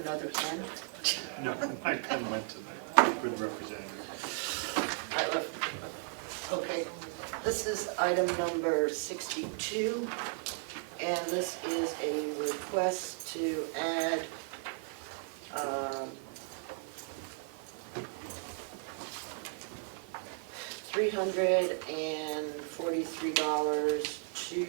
another pen? No, my pen went to the good representative. Okay, this is item number 62, and this is a request to add $343 to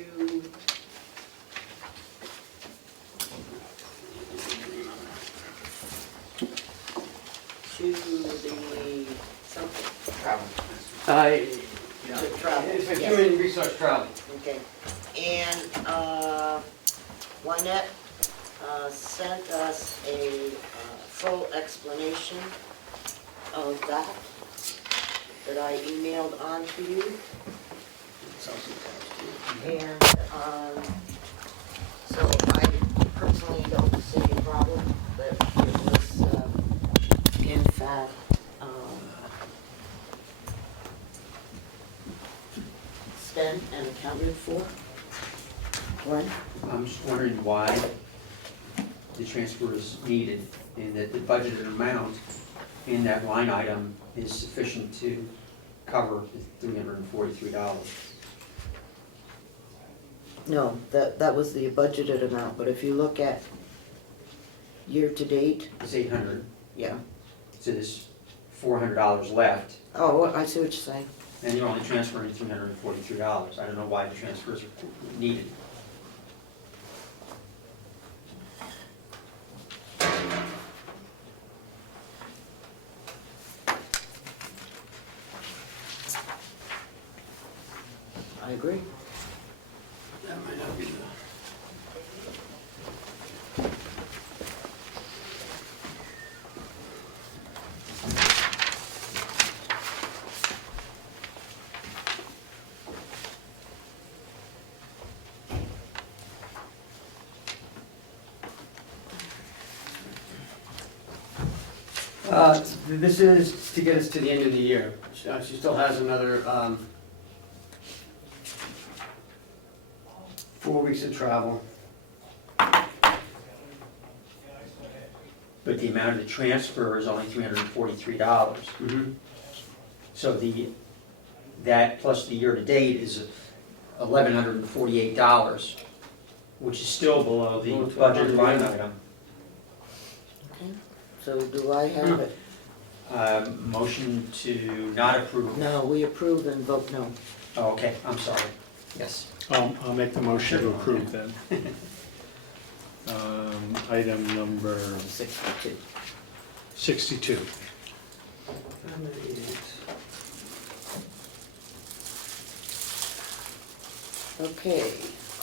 the something Travel. to travel. It's for yes. human resource travel. Okay, and Wynette sent us a full explanation of that I emailed on to you. And so I personally don't see a problem that it was in fact spent and accounted for. Glenn? I'm just wondering why the transfer is needed and that the budgeted amount in that line item is sufficient to cover the $343. No, that was the budgeted amount, but if you look at year-to-date, It's $800, yeah. so there's $400 left, Oh, I see what you're saying. and you're only transferring $343. I don't know why the transfers are needed. I agree. That might not be the... This is to get us to the end of the year. She still has another 4 weeks of travel. But the amount of the transfer is only $343. Mm-hmm. So that plus the year-to-date is $1,148, which is still below the budget line item. Okay, so do I have it? Motion to not approve. No, we approve and vote no. Oh, okay, I'm sorry. Yes. I'll make the motion to approve then. Item number 62. 62. Okay,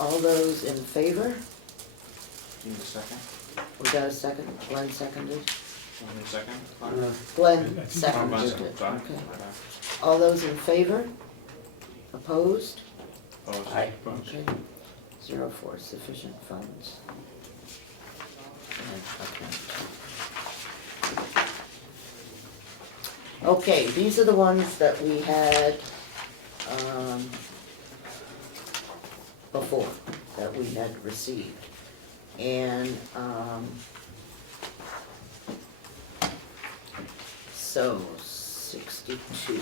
all those in favor? Need a second? We got a second? Glenn seconded? Want me a second? Glenn I think seconded Second, it. sorry. Okay. My bad. All those in favor? Opposed? Opposed? Aye. Okay, 04, sufficient funds. Okay, these are the ones that we had before, that we had received. And so, 62.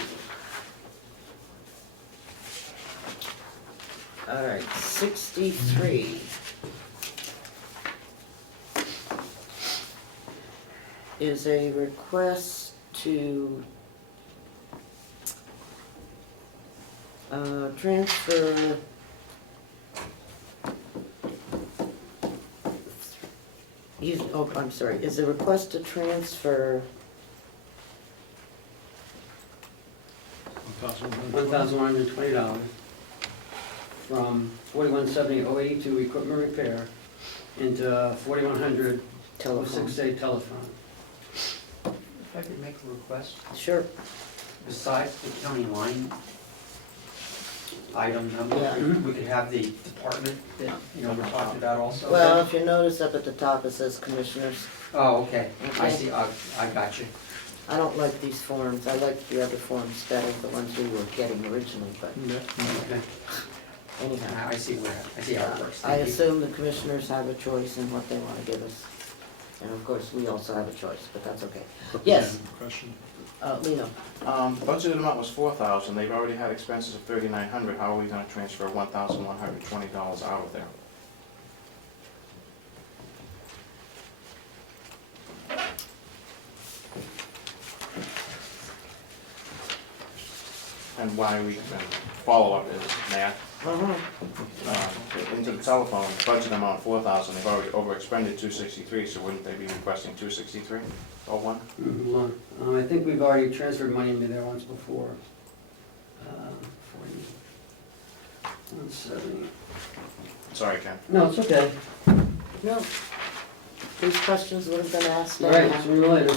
All right, 63 is a request to transfer I'm sorry, is a request to transfer $1,120 from 4170-080 to equipment repair into 4100 telephone. 06A telephone. If I could make a request, Sure, besides the county line item number, Yeah. we could have the department that, we're talking about also. well, if you notice up at the top, it says commissioners. Oh, okay, I Okay. see, I got you. I don't like these forms, I like the other forms better, the ones we were getting originally, but Okay. anyhow. I see how it works. I Thank you. assume the commissioners have a choice in what they want to give us. And of course, we also have a choice, but that's okay. Yes, Question. Lino, Budgeted amount was 4,000, they've already had expenses of 3,900, how are we gonna transfer $1,120 out of there? And why we, and follow-up is, Matt, into the telephone, budget amount 4,000, they've already overexpended 263, so wouldn't they be requesting 263, or one? I think we've already transferred money into there once before. 170. Sorry, Ken. No, it's okay. no. These questions would have been asked All right, anyhow. see you later.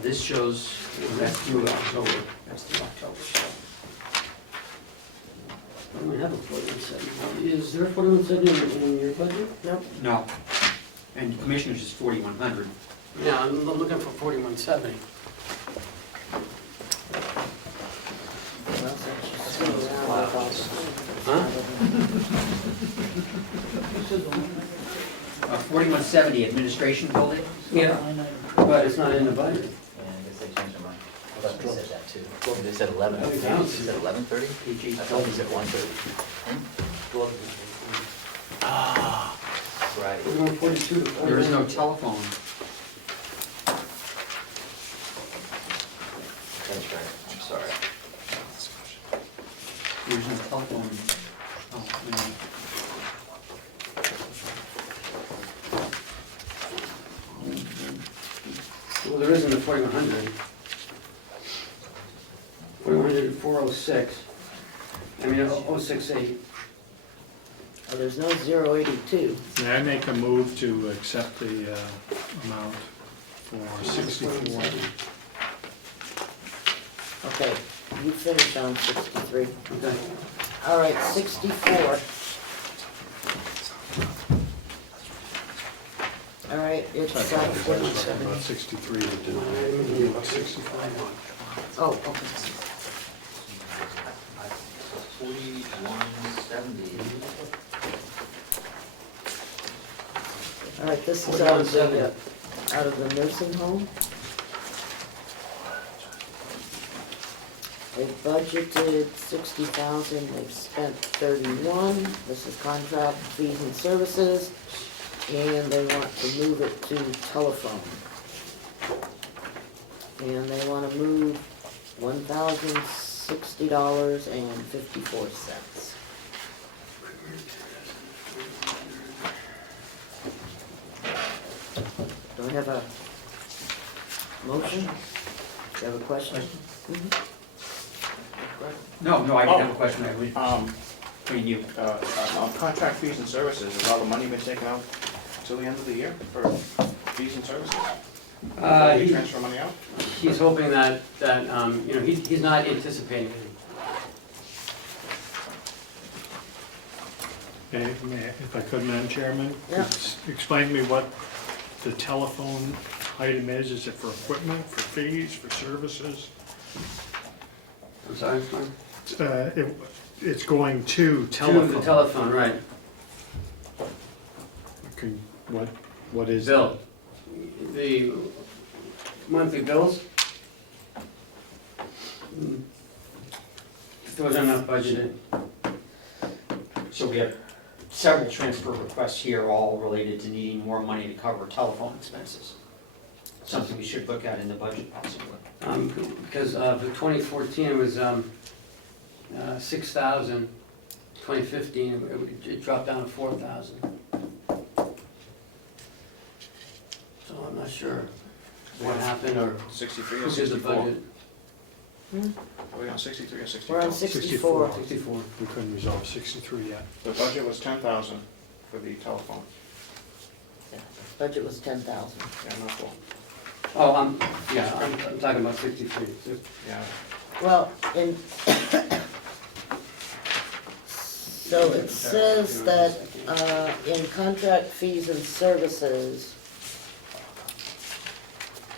This shows, that's through October, that's through October. I don't have a 4170. Is there a 4170 in your budget? Nope. No, and Commissioners is 4,100. Yeah, I'm looking for 4170. Well, since you see around with us. Huh? 4170 Administration Building. Yeah, but it's not in the budget. Yeah, I guess they changed their mind. I thought they said that too. They said 11. Oh, They yeah. said 11:30? PG I thought they said 1:30. Ah, right. We're going 42 to 41. There is no telephone. That's right. I'm sorry. There's no telephone. Oh, no. Well, there isn't a 4100. 4100 and 406. I mean, 068. Oh, there's no 082. May I make a move to accept the amount for 64? Okay, you finished on 63. Okay. All right, 64. All right, it's Talking about 47. 63 to do. About 65. Oh, okay. 4170. All right, this is 4170. out of the nursing home. They budgeted 60,000, they've spent 31. This is contract fees and services, and they want to move it to telephone. And they want to move $1,060.54. Do I have a motion? Do you have a question? Mhm. No, I didn't have a question. I would, between you. On contract fees and services, has all the money been taken out till the end of the year for fees and services? Before we transfer money out? He's hoping that, you know, he's not anticipating it. If I could, Madam Chairman? Yeah. Explain to me what the telephone item is. Is it for equipment, for fees, for services? I'm sorry, Mark? It's going to To telephone. the telephone, right. Okay, what is? Bill. The monthly bills? Those are not budgeted. So we have several transfer requests here, all related to needing more money to cover telephone expenses. Something we should look at in the budget possibly. Because for 2014, it was 6,000. 2015, it dropped down to 4,000. So I'm not sure what happened or 63 or who did the 64? budget. Are we on 63 or 64? We're on 64. 64. We couldn't resolve 63 yet. The budget was 10,000 for the telephone. Budget was 10,000. Yeah, not full. Oh, I'm talking about 63. Yeah. Well, in, so it says that in contract fees and services,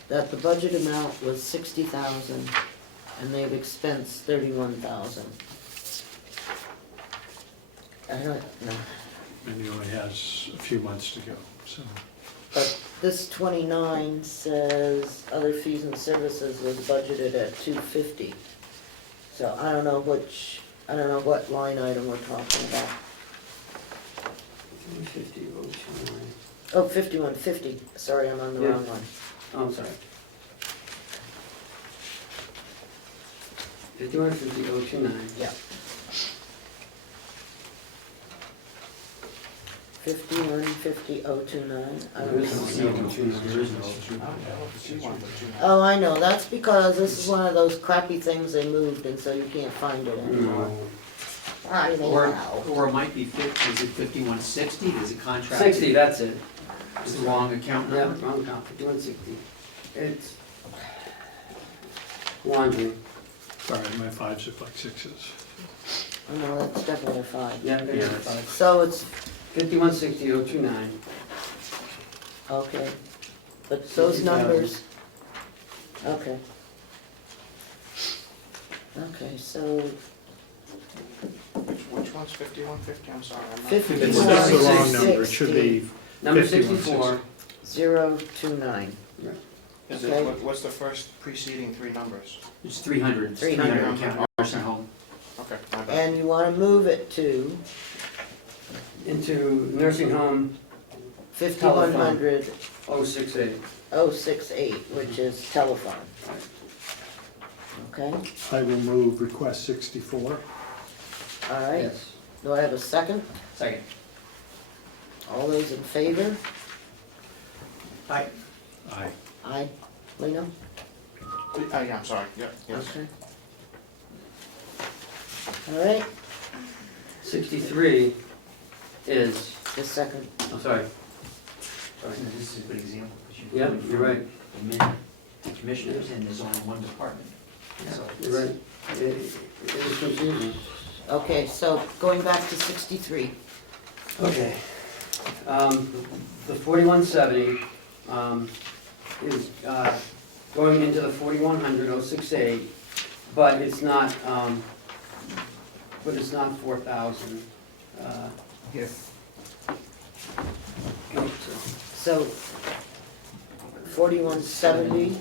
that the budget amount was 60,000 and they've expensed 31,000. I don't know, And he only has a few months to go, so. but this 29 says other fees and services was budgeted at 250. So I don't know what line item we're talking about. 150, 029. Oh, 5150, sorry, I'm on the Yeah. wrong one. Oh, I'm sorry. 5150, 029. Yeah. 5150,029, I There don't is no know. 029. There is no. She wanted the two. Oh, I know, that's because this is one of those crappy things they moved and so you can't find it anymore. No. I mean, Or, wow. or it might be is it 5160, is it contract? 60, that's it. It's the wrong account Yeah, number? wrong count, 5160. It's laundry. Sorry, my fives look like sixes. Oh, no, that's definitely a 5. Yeah, there's Yeah. the five. So it's, 5160, 029. okay, but those numbers, okay. Okay, so Which one's 5150? I'm sorry, I'm not. 50. That's the wrong number, it should be Number 5160. 64, 029. Is Okay. it, what's the first preceding three numbers? It's 300. It's 300. account, nursing home. Okay, my bad. And you wanna move it to into nursing home 5100 068. 068, which is telephone. Okay, I will move request 64. all right. Yes. Do I have a second? Second. All those in favor? Aye. Aye. Aye. Lena? Yeah, I'm sorry, yeah, yes. Okay. All right, 63 is, just second. I'm sorry. Sorry, this is a good example. 'cause you Yeah, go you're right. from many commissioners and there's only one department. So You're right. It is confusing. Okay, so going back to 63. Okay. The 4170 is going into the 4100 068, but it's not 4,000. Here. No, So 4170,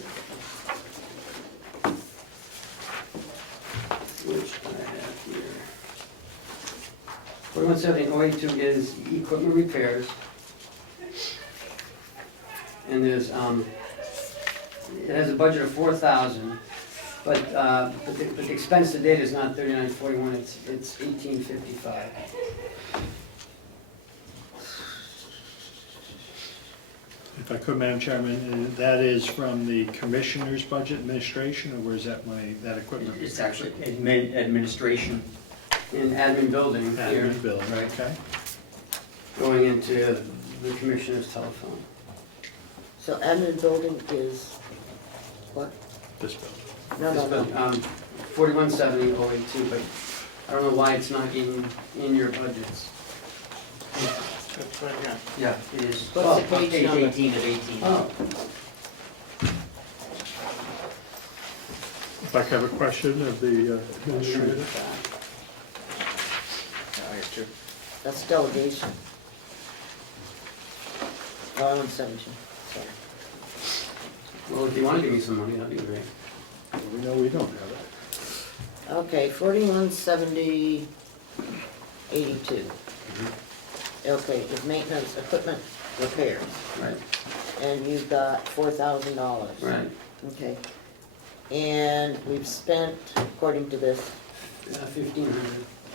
which I have here. 4170 082 is equipment repairs. And there's, it has a budget of 4,000, but the expense to date is not 3941, it's 1855. If I could, Madam Chairman, that is from the Commissioner's Budget Administration, or where is that that equipment? it's actually administration. In admin building here, Admin bill, Right. okay? going into the commissioner's telephone. so admin building is, what? This bill. No, no, no. 4170 082, but I don't know why it's not in your budgets. It's right here. Yeah, it is. What's the page Page number? 18 of 18. Oh, If I could have a question of the administrator? Yeah, I get you. That's delegation. Oh, I'm 17, sorry. well, if you want to give me some money, that'd be great. We know we don't have it. Okay, 4170, 82. Okay, is maintenance, equipment, repairs, Right, and you've got $4,000. right. Okay. And we've spent, according to this, 1,500.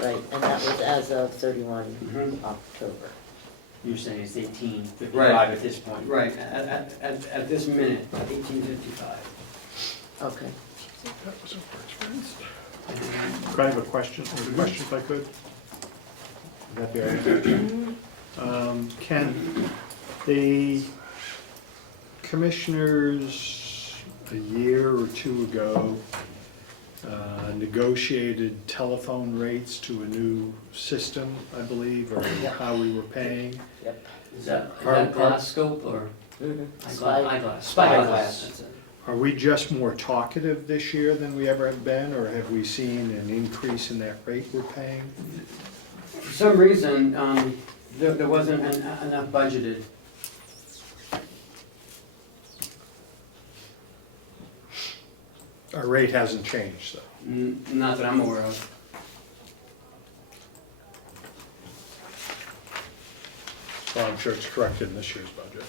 right, and that was as of 31 Mhm. October. You're saying it's 1855 Right. at this point. Right, at this minute, 1855. Okay. Could I have a question, or a question if I could? Would that be all right? Ken, the commissioners a year or two ago negotiated telephone rates to a new system, I believe, or Yep. how we were paying. Yep. Is that Our- glass scope or Mhm. eyeglass? Spyglass. That's it. Are we just more talkative this year than we ever have been, or have we seen an increase in that rate we're paying? For some reason, there wasn't enough budgeted. Our rate hasn't changed, though. Not that I'm aware of. Well, I'm sure it's corrected in this year's budget.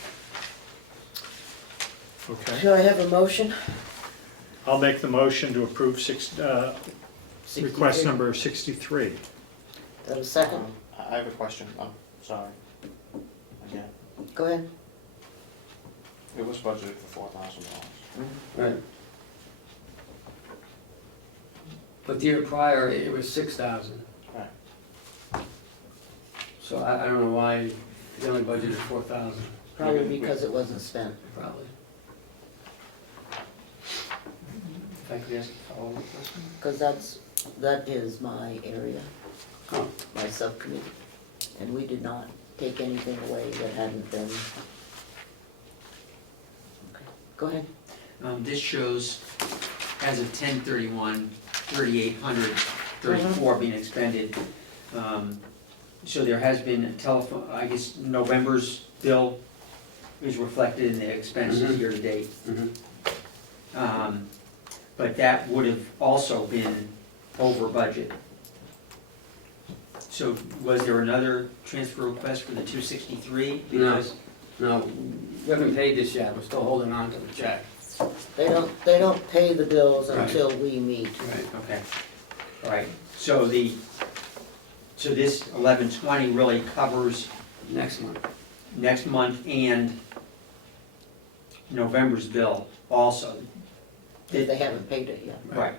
Okay, Do I have a motion? I'll make the motion to approve request 63. number 63. Do I have a second? I have a question, I'm sorry. Again, Go ahead. it was budgeted for $4,000. Right. But the year prior, it was 6,000. Right. So I don't know why they only budgeted 4,000, Probably because it wasn't spent. probably. If I could ask a follow-up question? Because that is my area, Oh, my subcommittee. And we did not take anything away that hadn't been. Okay, go ahead. This shows as of 10/31, 3,834 being expended. So there has been a telephone, I guess November's bill is reflected in the expenses Mhm. year to date. mhm. But that would have also been over budget. So was there another transfer request for the 263? No. Because No, we haven't paid this yet, we're still holding on to the check. They don't pay the bills Right. until we meet. Right. Okay, all right, so this 1120 really covers Next month. next month and November's bill also. If they haven't paid it yet. Right,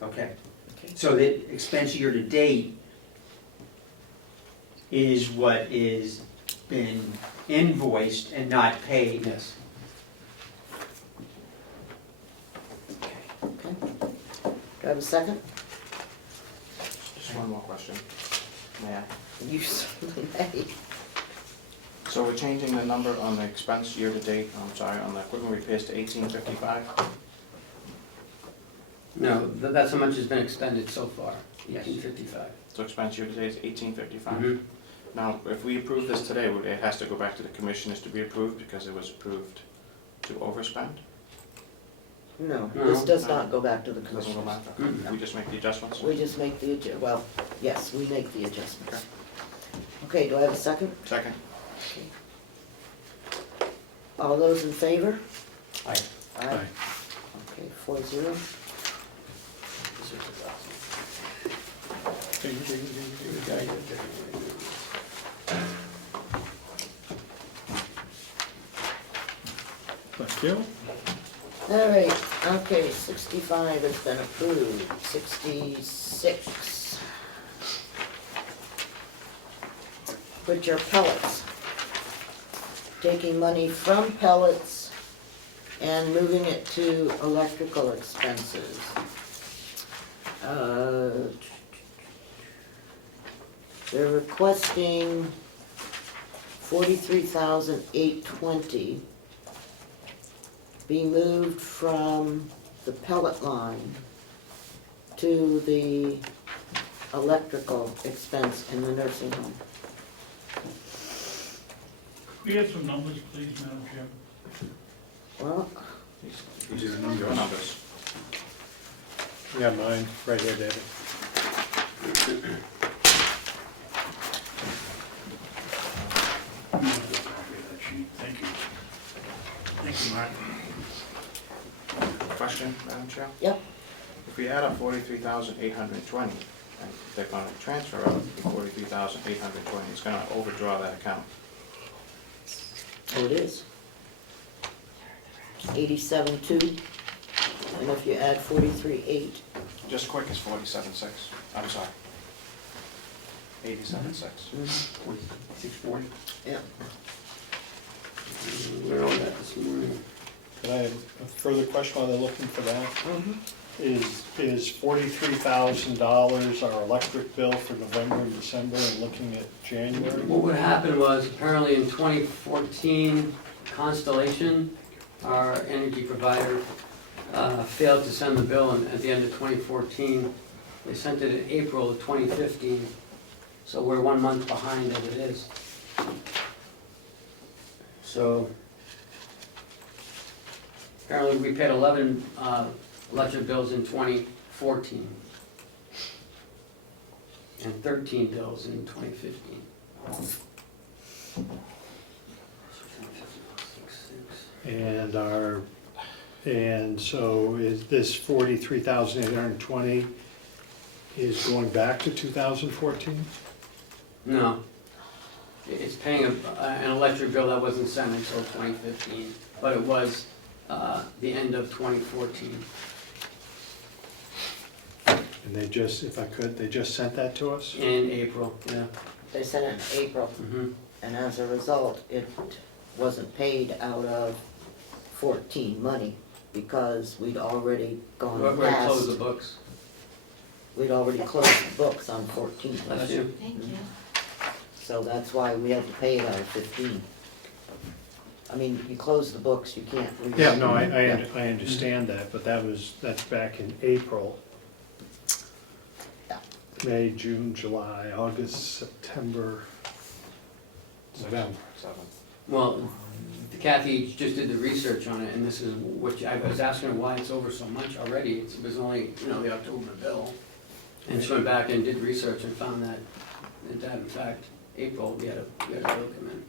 okay. Okay. So the expense year to date is what is been invoiced and not paid. Yes. Okay. Do I have a second? Just one more question, may I? You certainly may. So we're changing the number on the expense year-to-date, I'm sorry, on the equipment repairs to 1855? No, that's how much has been expended so far, Yes. 1855. So expense year-to-date is 1855? Mhm. Now, if we approve this today, it has to go back to the commissioners to be approved because it was approved to overspend? No, No. this does not go back to the Doesn't go commissioners. back, Mm. we just make the adjustments? We just make the, well, yes, we make the adjustments. Okay, do I have a second? Second. All those in favor? Aye. Aye. Okay, 4-0. Thank you. All right, okay, 65 has been approved, 66. Which are pellets. Taking money from pellets and moving it to electrical expenses. They're requesting 43,820 be moved from the pellet line to the electrical expense in the nursing home. Could we have some numbers, please, Madam Chair? Well, These are your numbers. Yeah, mine, right here, David. Thank you. Thank you, Mark. Question, Madam Chair? Yep. If we add up 43,820, and they're gonna transfer out the 43,820, it's gonna overdraw that account. oh, it is. 87.2, and if you add 43.8, Just quick is 47.6, I'm sorry. 87.6. 640? yeah. Where was that this morning? Could I have a further question while they're looking for that? Mhm. Is $43,000 our electric bill for November and December, and looking at January? What would happen was apparently in 2014, Constellation, our energy provider, failed to send the bill at the end of 2014. They sent it in April of 2015, so we're 1 month behind as it is. So apparently we paid 11 electric bills in 2014 and 13 bills in 2015. And so is this 43,820 is going back to 2014? No. It's paying an electric bill that wasn't sent until 2015, but it was the end of 2014. And they just, if I could, they just sent that to us? In April, yeah. They sent it in April, Mhm. and as a result, it wasn't paid out of 14 money, because we'd already gone We're going to close the past, books. we'd already closed the books on 14. Bless you. Thank you. So that's why we had to pay it out of 15. I mean, you close the books, you can't. Yeah, no, I Yeah. understand that, but that's back in April. Yeah. May, June, July, August, September, November. 7. Well, Kathy just did the research on it, and this is what I was asking her why it's over so much already. It was only, the October bill. And she went back and did research and found that in fact, April, we had a bill come in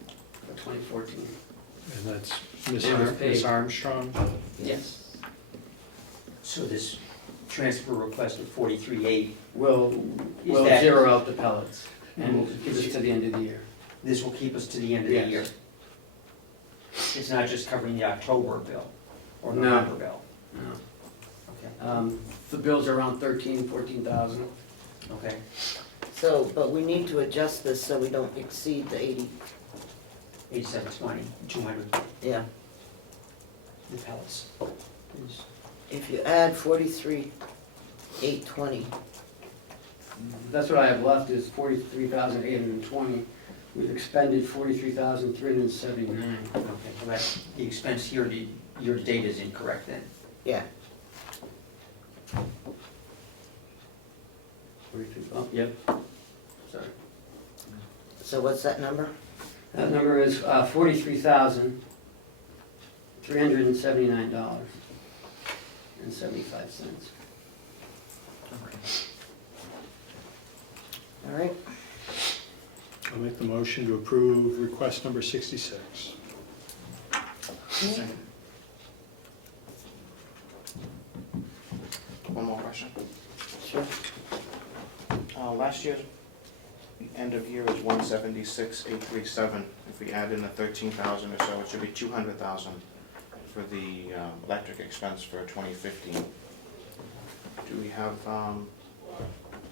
for 2014. And that's It was paid. Miss Armstrong? Yes. So this transfer request of 43.8, We'll Is that- zero out the pellets and give us to the end of the year. this will keep us to the end of the Yes. year? It's not just covering the October bill or No. November bill? No. Okay, The bills are around 14,000. okay. So, but we need to adjust this so we don't exceed the 80, 8720, 200, yeah. the pellets. Is- If you add 43,820, That's what I have left is 43,820. We've expended 43,379. Okay, well, that's, the expense here, your date is incorrect then. yeah. 43, oh, yep. Sorry. So what's that number? That number is $43,379.75. All right, I'll make the motion to approve request number 66. One more question. sure. Last year's end of year is 176,837. If we add in the 13,000 or so, it should be 200,000 for the electric expense for 2015. Do we have,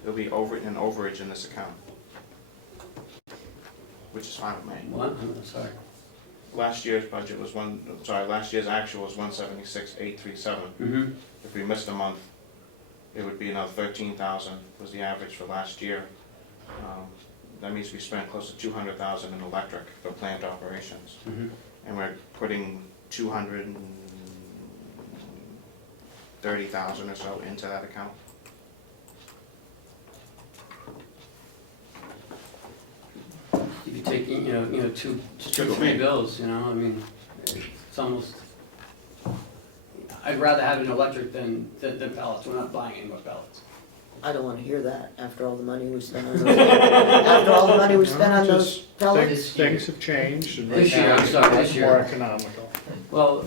there'll be an overage in this account, which is fine with me. What? I'm sorry. Last year's budget was last year's actual was 176,837. Mm-hmm. If we missed a month, it would be another 13,000 was the average for last year. That means we spent close to 200,000 in electric for plant operations. Mm-hmm. And we're putting 230,000 or so into that account. If you take, two, Good with three me. bills, I mean, it's almost, I'd rather have an electric than pellets. We're not buying any more pellets. I don't wanna hear that after all the money we spent on those, after all the money we spent on those Just pellets. Things have changed, and right This year, now I'm sorry, this it's year. more economical. Well,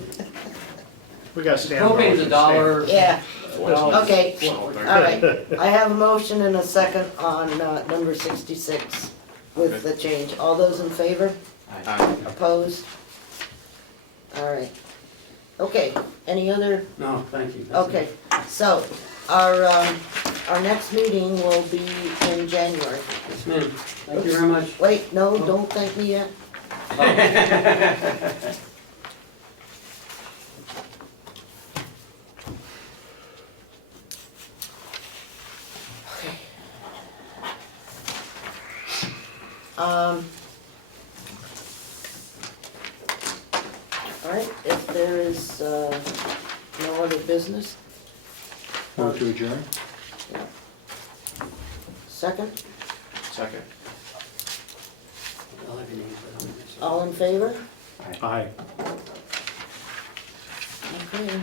We got to stand by. propane's $1. Yeah, $4. okay, Well, all right. I have a motion and a second on number 66 with the change. All those in favor? Opposed? All right. Okay, any other? No, thank you. That's Okay, so our next meeting will be in January. it. Yes, ma'am. Thank you very much. Wait, no, don't thank me yet. Okay. All right, if there is No other business? Move to adjourn? Second? Second. I'll have your name put on it. All in favor? Aye. Okay.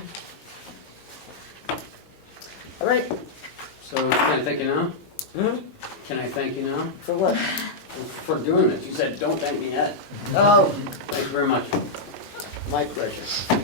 All right. So can I thank you now? Hmm? Can I thank you now For what? for doing this? You said, don't thank me yet. Oh, Thanks very much. my pleasure.